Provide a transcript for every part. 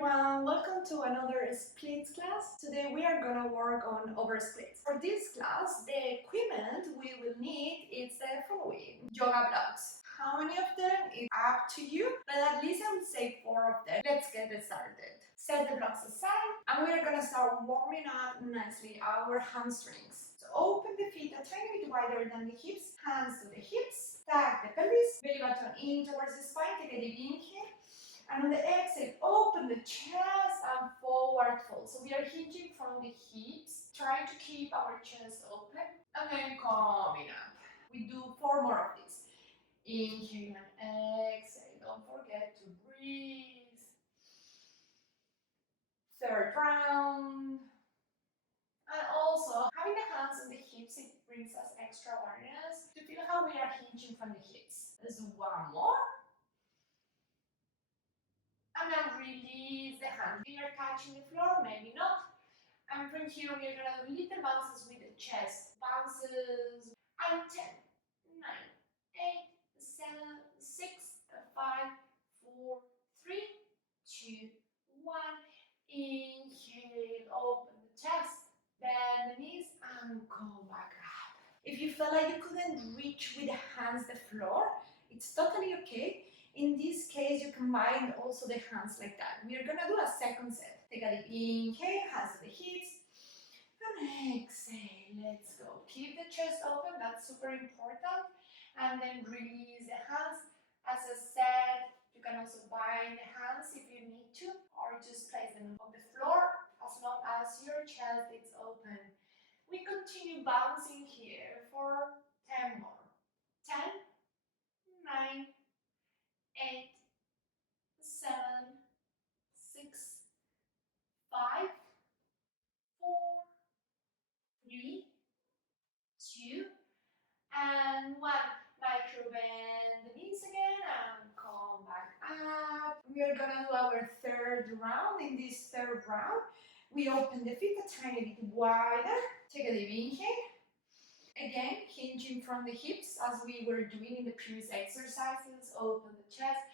everyone, welcome to another splits class. Today we are gonna work on over splits. For this class, the equipment we will need is the following. Yoga blocks. How many of them is up to you, but at least I would say 4 of them. Let's get it started. Set the blocks aside and we are gonna start warming up nicely our hamstrings. So open the feet a tiny bit wider than the hips, hands to the hips, tag the pelvis, belly button in towards the spine, take a deep inhale. And on the exhale, open the chest and forward fold. So we are hinging from the hips, trying to keep our chest open. And then coming up. We do 4 more of these. Inhale and exhale. Don't forget to breathe. Third round. And also, having the hands on the hips, it brings us extra awareness to feel how we are hinging from the hips. Let's do 1 more. And then release the hand. We are touching the floor, maybe not. And from here, we are gonna do little bounces with the chest. Bounces. And 10, 9, 8, 7, 6, 5, 4, 3, 2, 1. Inhale, open the chest, bend the knees, and go back up. If you feel like you couldn't reach with the hands the floor, it's totally okay. In this case, you combine also the hands like that. We are gonna do a second set. Take a deep inhale, hands to the hips, and exhale. Let's go. Keep the chest open, that's super important. And then release the hands. As I said, you can also bind the hands if you need to, or just place them on the floor as long as your chest is open. We continue bouncing here for 10 more. 10, 9, 8, 7, 6, 5, 4, 3, 2, and 1. Micro bend the knees again and come back up. We are gonna do our third round. In this third round, we open the feet a tiny bit wider. Take a deep inhale. Again, hinging from the hips as we were doing in the previous exercises. Open the chest,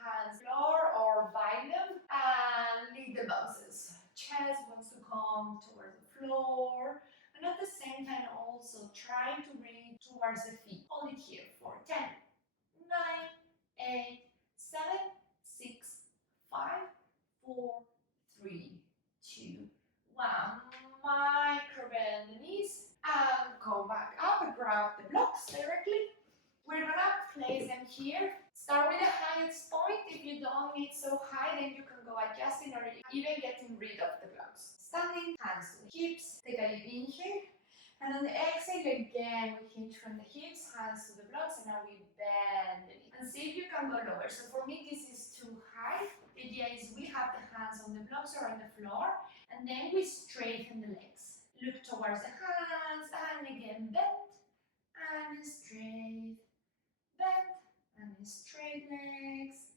hands floor or bind them, and lead the bounces. Chest wants to come towards the floor, and at the same time also trying to bring towards the feet. Hold it here for 10, 9, 8, 7, 6, 5, 4, 3, 2, 1. Micro bend the knees and come back up and grab the blocks directly. We're gonna place them here. Start with the highest point. If you don't need so high, then you can go adjusting or even getting rid of the blocks. Standing, hands to the hips. Take a deep inhale. And on the exhale, again, we hinge from the hips, hands to the blocks, and now we bend the knees. And see if you can go lower. So for me, this is too high. The idea is we have the hands on the blocks or on the floor, and then we straighten the legs. Look towards the hands, and again, bend, and straight. Bend and straight legs,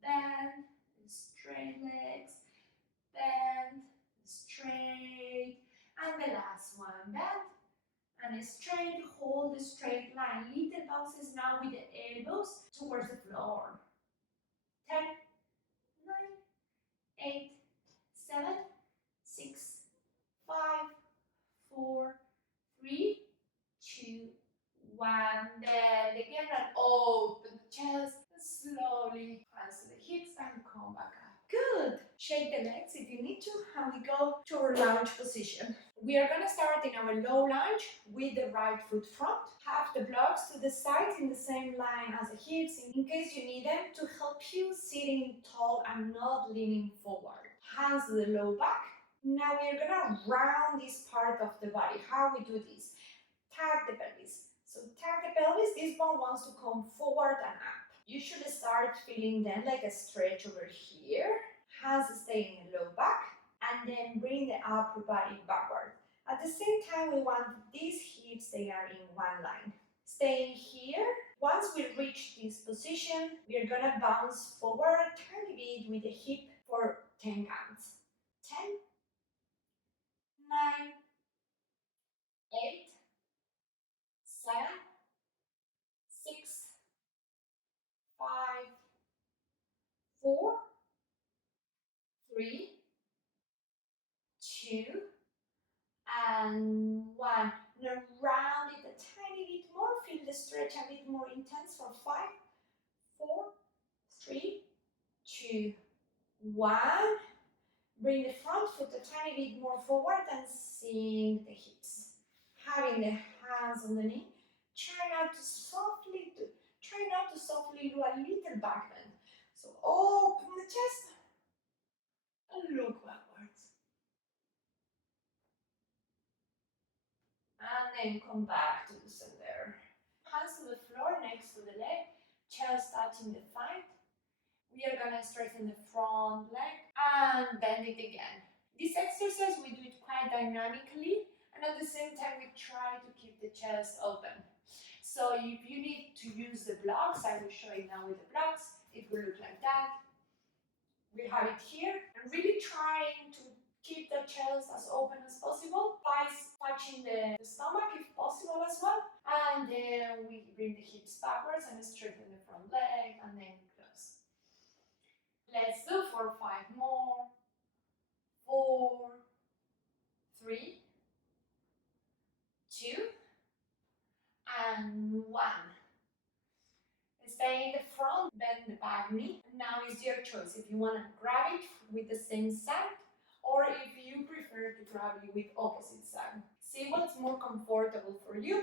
bend, straight legs, bend, straight, and the last one, bend and straight, hold the straight line. Little bounces now with the elbows towards the floor. 10, 9, 8, 7, 6, 5, 4, 3, 2, 1. Then again and open the chest. Slowly hands to the hips and come back up. Good. Shake the legs if you need to, and we go to our lunge position. We are gonna start in our low lunge with the right foot front. Have the blocks to the sides in the same line as the hips in case you need them to help you sitting tall and not leaning forward. Hands to the low back. Now we are gonna round this part of the body. How we do this? Tag the pelvis. So tag the pelvis, this one wants to come forward and up. You should start feeling then like a stretch over here. Hands stay in the low back, and then bring the upper body backward. At the same time, we want these hips, they are in one line. Staying here. Once we reach this position, we are gonna bounce forward a tiny bit with the hip for 10 counts. 10, 9, 8, 7, 6, 5, 4, 3, 2, and 1. Now round it a tiny bit more. Feel the stretch a bit more intense for 5, 4, 3, 2, 1. Bring the front foot a tiny bit more forward and sink the hips. Having the hands on the knee. Try not to softly do a little back bend. So open the chest and look backwards. And then come back to the center. Hands to the floor next to the leg, chest touching the thigh. We are gonna straighten the front leg and bend it again. This exercise we do it quite dynamically, and at the same time we try to keep the chest open. So if you need to use the blocks, I will show you now with the blocks, it will look like that. We have it here, and really trying to keep the chest as open as possible, thighs touching the stomach if possible as well, and then we bring the hips backwards and straighten the front leg, and then close. Let's do 4, 5 more. 4, 3, 2, and 1. Stay in the front, bend the back knee. Now is your choice if you want to grab it with the same side or if you prefer to grab it with opposite side. See what's more comfortable for you.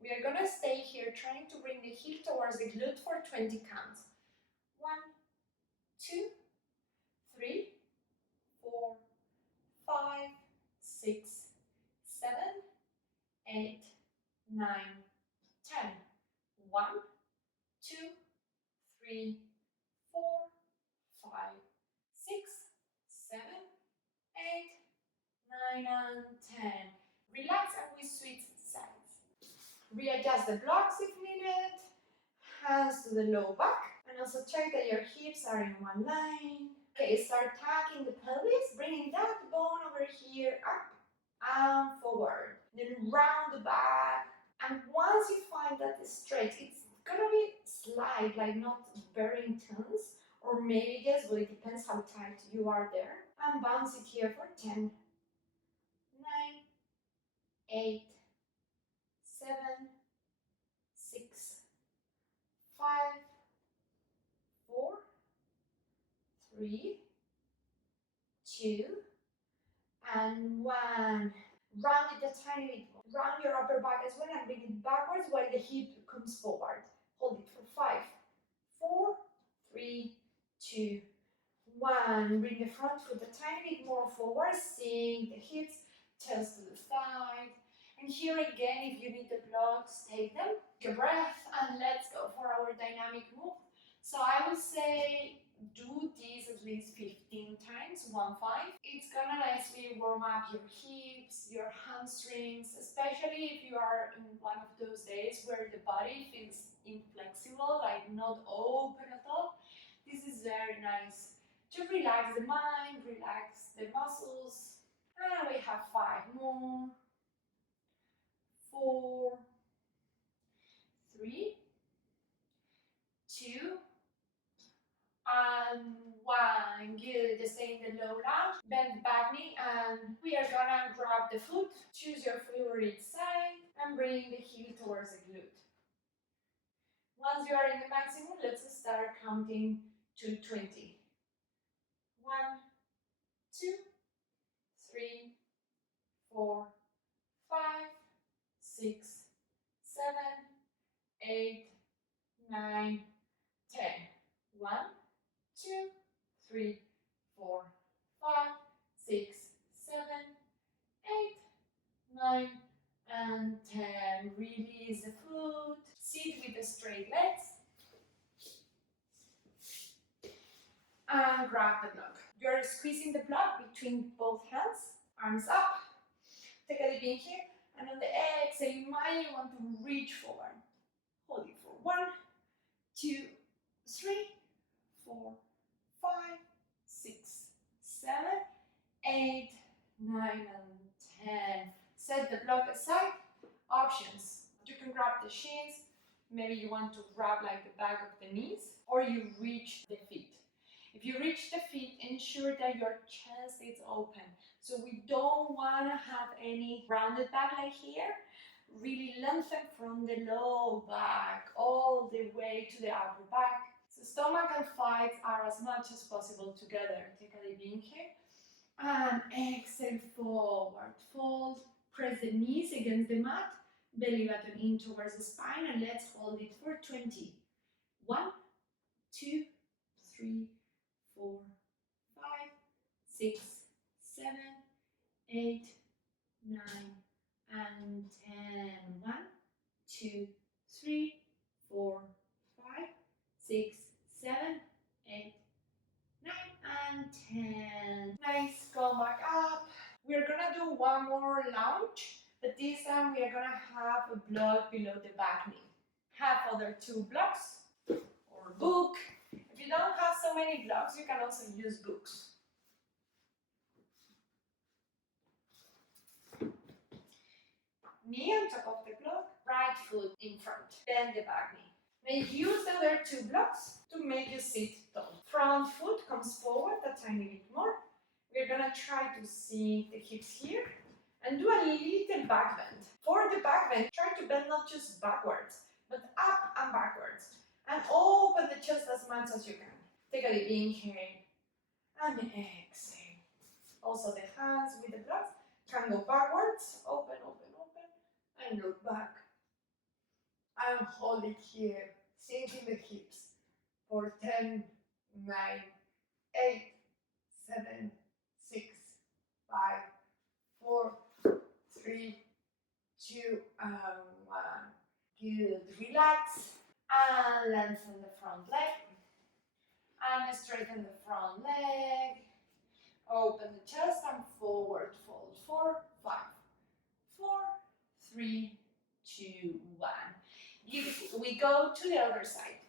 We are going to stay here trying to bring the heel towards the glute for 20 counts. 1, 2, 3, 4, 5, 6, 7, 8, 9, 10. 1, 2, 3, 4, 5, 6, 7, 8, 9, and 10. Relax and we switch sides. Readjust the blocks if needed. Hands to the low back. And also check that your hips are in one line. Okay, start tucking the pelvis, bringing that bone over here up and forward. Then round the back. And once you find that the stretch, it's gonna be slight, like not very intense, or maybe yes, but it depends how tight you are there. And bounce it here for 10, 9, 8, 7, 6, 5, 4, 3, 2, and 1. Round it a tiny bit more. Round your upper back as well and bring it backwards while the hip comes forward. Hold it for 5, 4, 3, 2, 1. Bring the front foot a tiny bit more forward. Sink the hips, chest to the side. And here again, if you need the blocks, take them. Take a breath and let's go for our dynamic move. So I would say do this at least 15 times, 1, 5. It's gonna nicely warm up your hips, your hamstrings, especially if you are in one of those days where the body feels inflexible, like not open at all. This is very nice to relax the mind, relax the muscles. And we have 5 more. 4, 3, 2, and 1. Good. Stay in the low lunge. Bend the back knee and we are gonna grab the foot. Choose your favorite side and bring the heel towards the glute. Once you are in the maximum, let's start counting to 20. 1, 2, 3, 4, 5, 6, 7, 8, 9, 10. 1, 2, 3, 4, 5, 6, 7, 8, 9, and 10. Release the foot. Sit with the straight legs. And grab the block. You're squeezing the block between both hands. Arms up. Take a deep inhale. And on the exhale, you might want to reach forward. Hold it for 1, 2, 3, 4, 5, 6, 7, 8, 9, and 10. Set the block aside. Options. You can grab the shins. Maybe you want to grab like the back of the knees, or you reach the feet. If you reach the feet, ensure sure that your chest is open. So we don't want to have any rounded back like here. Really lengthen from the low back all the way to the upper back. So stomach and thighs are as much as possible together. Take a deep inhale. And exhale, forward fold. Press the knees against the mat. Belly button in towards the spine. And let's hold it for 20. 1, 2, 3, 4, 5, 6, 7, 8, 9, and 10. 1, 2, 3, 4, 5, 6, 7, 8, 9, and 10. Nice, go back up. We're gonna do one more lunge, but this time we are gonna have a block below the back knee. Have other 2 blocks or book. If you don't have so many blocks, you can also use books. Knee on top of the block, right foot in front, bend the back knee. Now use the other 2 blocks to make you sit tall. Front foot comes forward a tiny bit more. We're gonna try to sink the hips here and do a little back bend. For the back bend, try to bend not just backwards, but up and backwards. And open the chest as much as you can. Take a deep inhale and exhale. Also the hands with the blocks can go backwards, open, open, open, and look back. And hold it here, sinking the hips for 10, 9, 8, 7, 6, 5, 4, 3, 2, and 1. Good. Relax and lengthen the front leg. And straighten the front leg. Open the chest and forward fold. 4, 5, 4, 3, 2, 1. Beautiful. We go to the other side.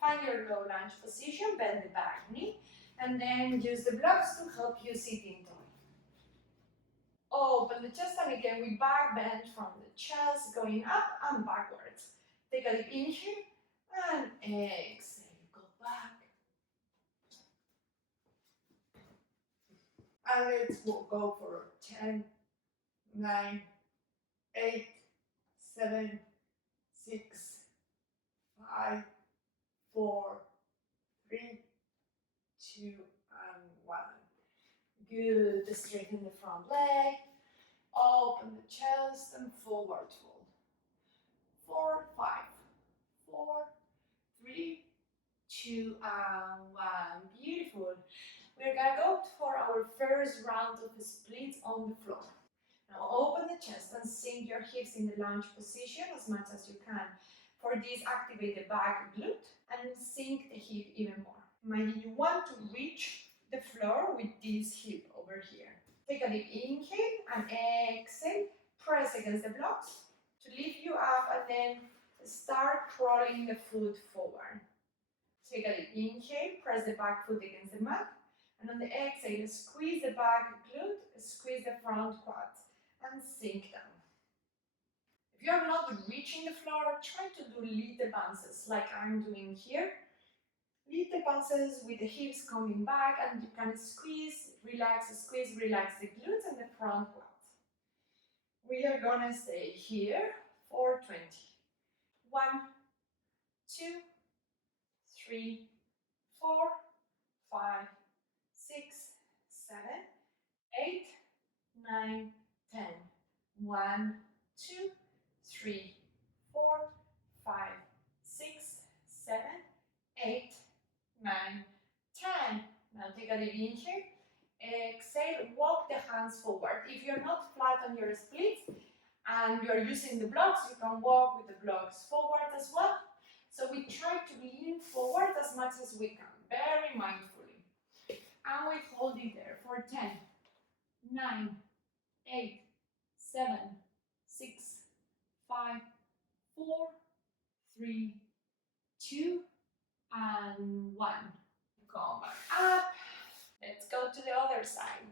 Find your low lunge position, bend the back knee, and then use the blocks to help you sit in tall. Open the chest, and again we back bend from the chest, going up and backwards. Take a deep inhale and exhale. Go back. And let's go for 10, 9, 8, 7, 6, 5, 4, 3, 2, and 1. Good. Straighten the front leg. Open the chest and forward fold. 4, 5, 4, 3, 2, and 1. Beautiful. We're gonna go for our first round of splits on the floor. Now open the chest and sink your hips in the lunge position as much as you can. For this, activate the back glute and sink the hip even more. Imagine you want to reach the floor with this hip over here. Take a deep inhale and exhale. Press against the blocks to lift you up and then start crawling the foot forward. Take a deep inhale, press the back foot against the mat, and on the exhale, squeeze the back glute, squeeze the front quad, and sink down. If you are not reaching the floor, try to do little bounces like I'm doing here. Little bounces with the hips coming back, and you can squeeze, relax the glutes and the front quad. We are gonna stay here for 20. 1, 2, 3, 4, 5, 6, 7, 8, 9, 10. 1, 2, 3, 4, 5, 6, 7, 8, 9, 10. Now take a deep inhale. Exhale, walk the hands forward. If you're not flat on your splits and you're using the blocks, you can walk with the blocks forward as well. So we try to lean forward as much as we can, very mindfully. And we hold it there for 10, 9, 8, 7, 6, 5, 4, 3, 2, and 1. Come back up. Let's go to the other side.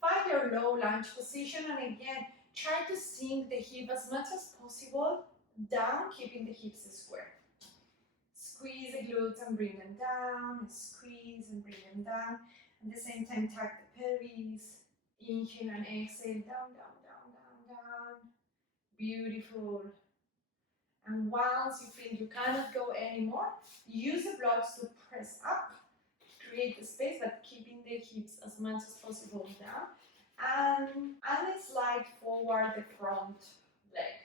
Find your low lunge position and again, try to sink the hip as much as possible down, keeping the hips square. Squeeze the glutes and bring them down. Squeeze and bring them down. At the same time, tuck the pelvis. Inhale and exhale, down, down, down, down, down. Beautiful. And once you feel you cannot go anymore, use the blocks to press up, create the space, but keeping the hips as much as possible down. And slide forward the front leg.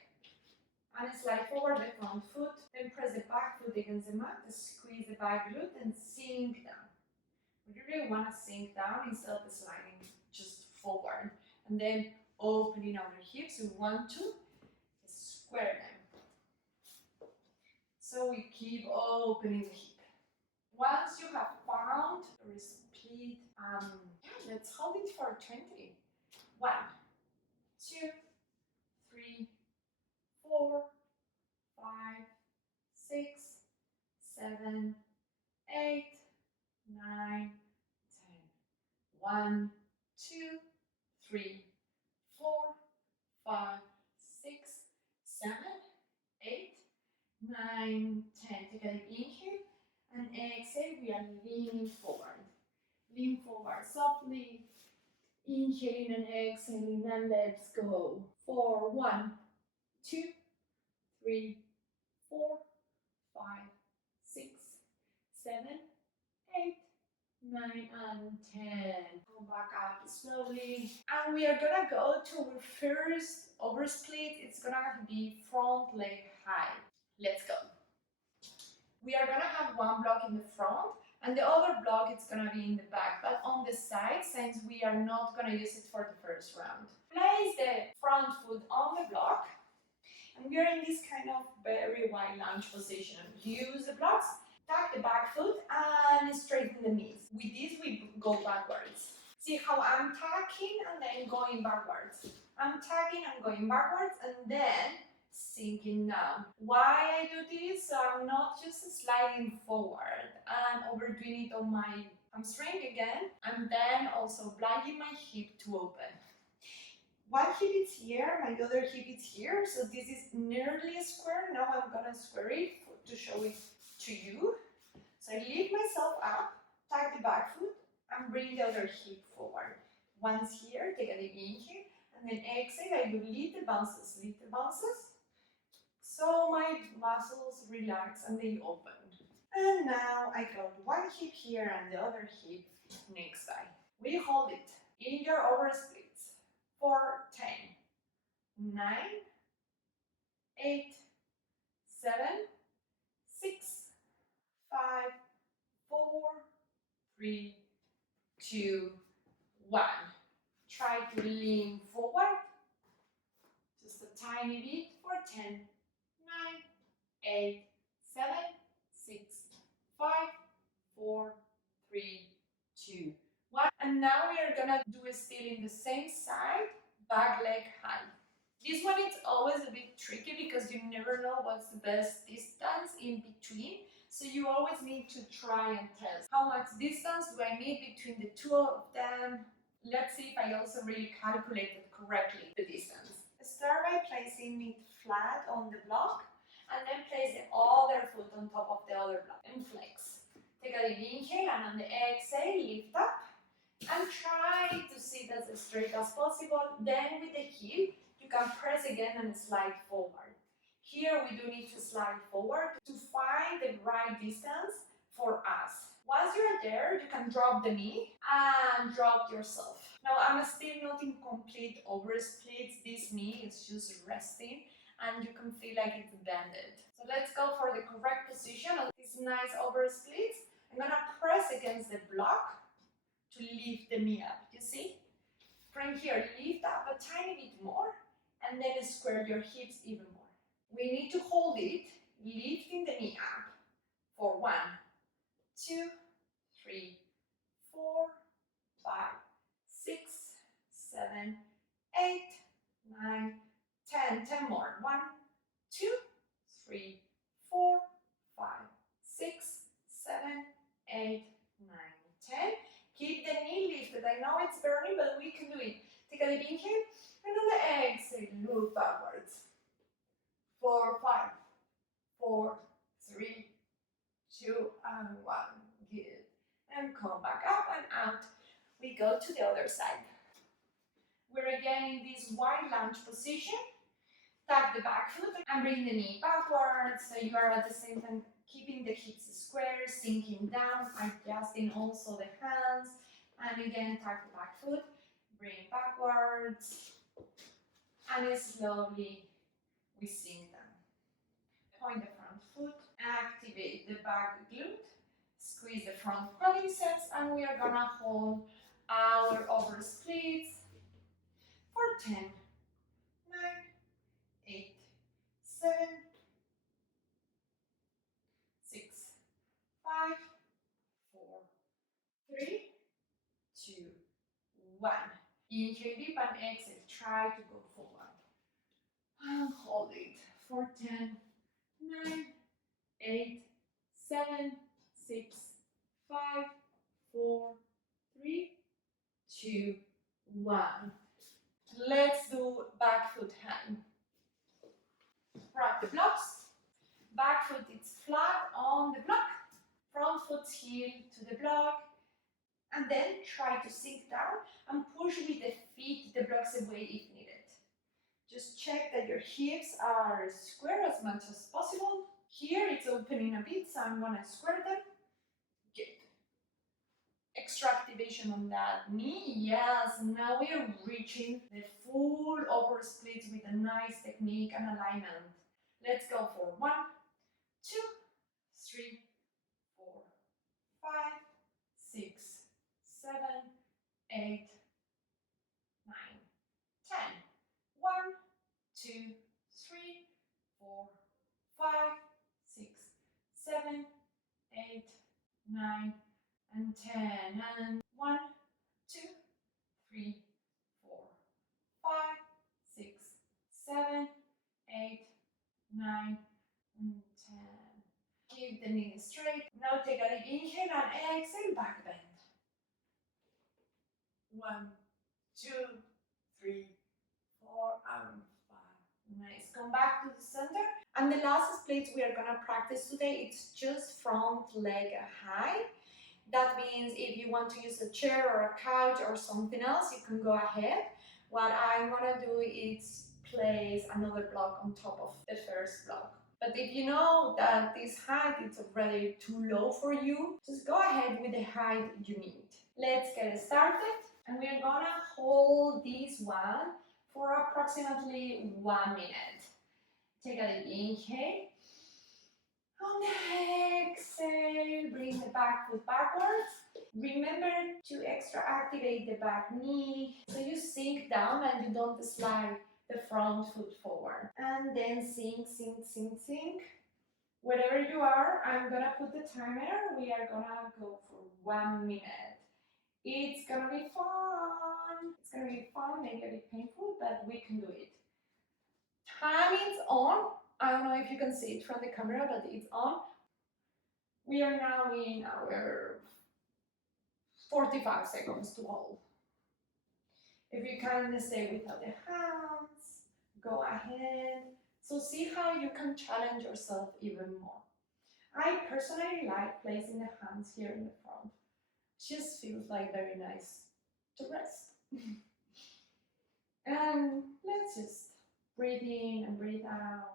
And slide forward the front foot, then press the back foot against the mat, squeeze the back glute and sink down. We really want to sink down instead of sliding just forward. And then opening our hips, we want to square them. So we keep opening the hip. Once you have found the split, let's hold it for 20. 1, 2, 3, 4, 5, 6, 7, 8, 9, 10. 1, 2, 3, 4, 5, 6, 7, 8, 9, 10. Take a deep inhale and exhale. We are leaning forward. Lean forward softly. Inhaling and exhaling, and let's go. 4, 1, 2, 3, 4, 5, 6, 7, 8, 9, and 10. Come back up slowly. And we are gonna go to our first oversplit. It's gonna be front leg high. Let's go. We are gonna have one block in the front and the other block it's gonna be in the back, but on the side, since we are not gonna use it for the first round. Place the front foot on the block, and we are in this kind of very wide lunge position. Use the blocks, tuck the back foot, and straighten the knees. With this, we go backwards. See how I'm tucking and then going backwards. I'm tucking and going backwards, and then sinking down. Why I do this? So I'm not just sliding forward and overdoing it on my hamstring again, and then also blinding my hip to open. One hip is here, my other hip is here, so this is nearly a square. Now I'm gonna square it to show it to you. So I lift myself up, tuck the back foot, and bring the other hip forward. Once here, take a deep inhale, and then exhale, I do little bounces, so my muscles relax and they open. And now I got one hip here and the other hip next side. We hold it in your oversplits for 10, 9, 8, 7, 6, 5, 4, 3, 2, 1. Try to lean forward just a tiny bit for 10, 9, 8, 7, 6, 5, 4, 3, 2, 1. And now we are gonna do it still in the same side, back leg high. This one is always a bit tricky because you never know what's the best distance in between. So you always need to try and test. How much distance do I need between the two of them? Let's see if I also really calculated correctly the distance. Start by placing it flat on the block and then place the other foot on top of the other block and flex. Take a deep inhale and on the exhale, lift up and try to sit as straight as possible. Then with the heel, you can press again and slide forward. Here we do need to slide forward to find the right distance for us. Once you're there, you can drop the knee and drop yourself. Now I'm still not in complete oversplits. This knee is just resting and you can feel like it's bended. So let's go for the correct position of this nice oversplits. I'm gonna press against the block to lift the knee up. You see? From here, lift up a tiny bit more and then square your hips even more. We need to hold it, lifting the knee up for 1, 2, 3, 4, 5, 6, 7, 8, 9, 10. 10 more. 1, 2, 3, 4, 5, 6, 7, 8, 9, 10. Keep the knee lifted. I know it's burning, but we can do it. Take a deep inhale and on the exhale, look backwards. 4, 5, 4, 3, and one. Good. And come back up and out. We go to the other side. We're again in this wide lunge position. Tap the back foot and bring the knee backwards, so you are at the same time keeping the hips square, sinking down, adjusting also the hands, and again tap the back foot, bring backwards, and slowly we sink down. Point the front foot, activate the back glute, squeeze the front quadriceps, and we are gonna hold our over splits for 10, 9, 8, 7, 6, 5, 4, 3, 2, 1. Inhale deep and exhale. Try to go forward. And hold it for 10, 9, 8, 7, 6, 5, 4, 3, 2, 1. Let's do back foot hang. Grab the blocks. Back foot is flat on the block. Front foot's heel to the block. And then try to sink down and push with the feet the blocks away if needed. Just check that your hips are square as much as possible. Here it's opening a bit, so I'm gonna square them. Good. Extra activation on that knee. Yes, now we are reaching the full over splits with a nice technique and alignment. Let's go for 1, 2, 3, 4, 5, 6, 7, 8, 9, 10. 1, 2, 3, 4, 5, 6, 7, 8, 9, and 10. And 1, 2, 3, 4, 5, 6, 7, 8, 9, and 10. Keep the knee straight. Now take a deep inhale and exhale, back bend. 1, 2, 3, 4, and 5. Nice. Come back to the center. And the last split we are gonna practice today, it's just front leg high. That means if you want to use a chair or a couch or something else, you can go ahead. What I'm gonna do is place another block on top of the first block. But if you know that this height is already too low for you, just go ahead with the height you need. Let's get started. And we're gonna hold this one for approximately 1 minute. Take a deep inhale. On the exhale, bring the back foot backwards. Remember to extra activate the back knee so you sink down and you don't slide the front foot forward. And then sink, sink, sink, sink. Wherever you are, I'm gonna put the timer. We are gonna go for 1 minute. It's gonna be fun. It's gonna be fun, maybe a bit painful, but we can do it. Time is on. I don't know if you can see it from the camera, but it's on. We are now in our 45 seconds to hold. If you can stay without the hands, go ahead. So see how you can challenge yourself even more. I personally like placing the hands here in the front. Just feels like very nice to rest. And let's just breathe in and breathe out.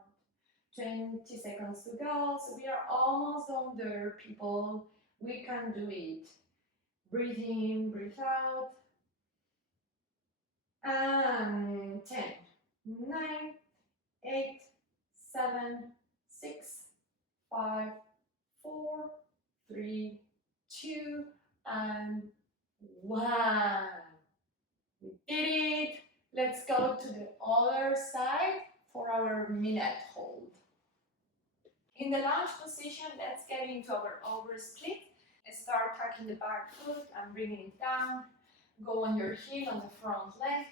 20 seconds to go. So we are almost done there, people. We can do it. Breathe in, breathe out. And 10, 9, 8, 7, 6, 5, 4, 3, 2, and 1. We did it. Let's go to the other side for our minute hold. In the lunge position, let's get into our over split. Start tucking the back foot and bringing it down. Go on your heel on the front leg.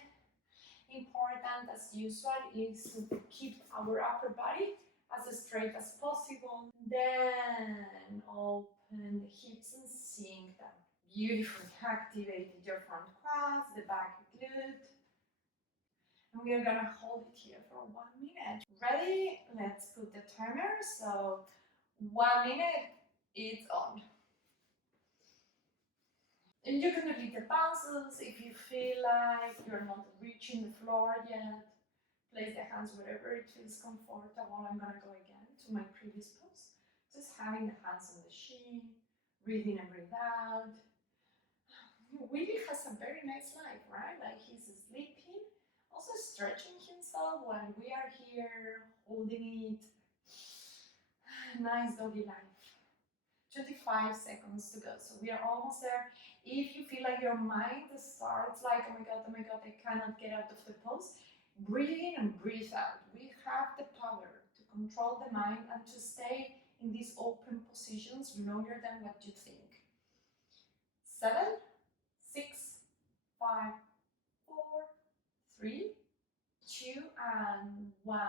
Important, as usual, is to keep our upper body as straight as possible. Then open the hips and sink down. Beautiful. Activate your front quads, the back glute. And we are gonna hold it here for 1 minute. Ready? Let's put the timer. So 1 minute it's on. And you can do little bounces if you feel like you're not reaching the floor yet. Place the hands wherever it feels comfortable. I'm gonna go again to my previous pose. Just having the hands on the shin, breathe in and breathe out. Willie has a very nice life, right? Like he's sleeping, also stretching himself while we are here holding it. Nice doggy life. 25 seconds to go, so we are almost there. If you feel like your mind starts like, oh my god, I cannot get out of the pose, breathe in and breathe out. We have the power to control the mind and to stay in these open positions longer than what you think. 7, 6, 5, 4, 3, 2, and 1.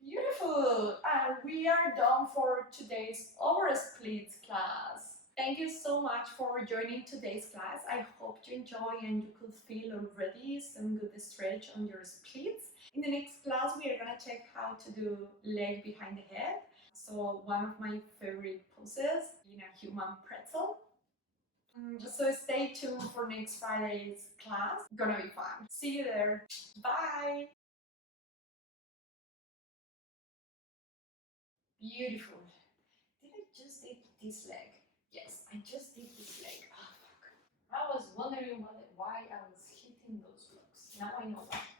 Beautiful! And we are done for today's over splits class. Thank you so much for joining today's class. I hope you enjoy and you could feel already some good stretch on your splits. In the next class, we are gonna check how to do leg behind the head. So one of my favorite poses, in a human pretzel. So stay tuned for next Friday's class. Gonna be fun. See you there. Bye. Beautiful. Did I just did this leg? Yes, I just did this leg. Oh, fuck. I was wondering why I was hitting those blocks. Now I know why.